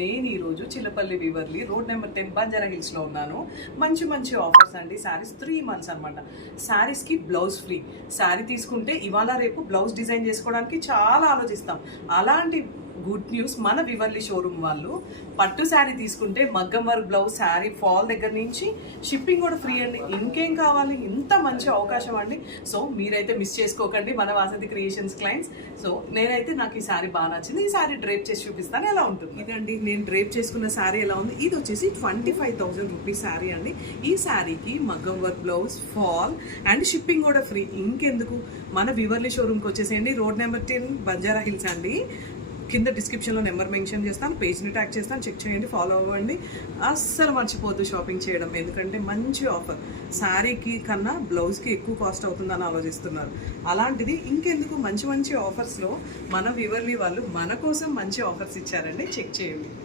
నేను ఈరోజు Chillapalli వివర్లీ road number 10 Banjara హిల్స్లో ఉన్నాను. మంచి మంచి ఆఫర్స్ అండి. శారీస్ 3 months అనమాట. శారీస్కి బ్లౌజ్ ఫ్రీ. శారీ తీసుకుంటే ఇవాళ రేపు బ్లౌజ్ డిజైన్ చేసుకోవడానికి చాలా ఆలోచిస్తాం. అలాంటి గుడ్ న్యూస్ మన వివర్లీ షోరూమ్ వాళ్ళు పట్టు శారీ తీసుకుంటే మగ్గం వర్క్ బ్లౌజ్ శారీ ఫాల్ దగ్గర నుంచి షిప్పింగ్ కూడా ఫ్రీ అండి. ఇంకేం కావాలి? ఇంత మంచి అవకాశం అండి. సో మీరైతే మిస్ చేసుకోకండి మన వాసంతి క్రియేషన్స్ క్లయింట్స్. సో నేనైతే నాకు ఈ శారీ బాగా నచ్చింది. ఈ శారీ డ్రేప్ చేసి చూపిస్తాను ఎలా ఉంటుంది. ఇదండి నేను డ్రేప్ చేసుకున్న శారీ ఎలా ఉంది. ఇది వచ్చేసి 25,000 రూపీస్ శారీ అండి. ఈ శారీకి మగ్గం work blouse fall and shipping కూడా ఫ్రీ. ఇంకెందుకు మన వివర్లీ షోరూమ్కి వచ్చేసేయండి. రోడ్ నెంబర్ 10 బంజారా హిల్స్ అండి. కింద డిస్క్రిప్షన్లో నెంబర్ మెన్షన్ చేస్తాను, పేజ్ని ట్యాగ్ చేస్తాను, చెక్ చేయండి, ఫాలో అవ్వండి. అస్సలు మర్చిపోద్దు షాపింగ్ చేయడం, ఎందుకంటే మంచి ఆఫర్. శారీకి కన్నా బ్లౌజ్కి ఎక్కువ కాస్ట్ అవుతుందని ఆలోచిస్తున్నారు. అలాంటిది ఇంకెందుకు మంచి మంచి ఆఫర్స్లో మన వివర్లీ వాళ్ళు మన కోసం మంచి ఆఫర్స్ ఇచ్చారండి. చెక్ చేయండి.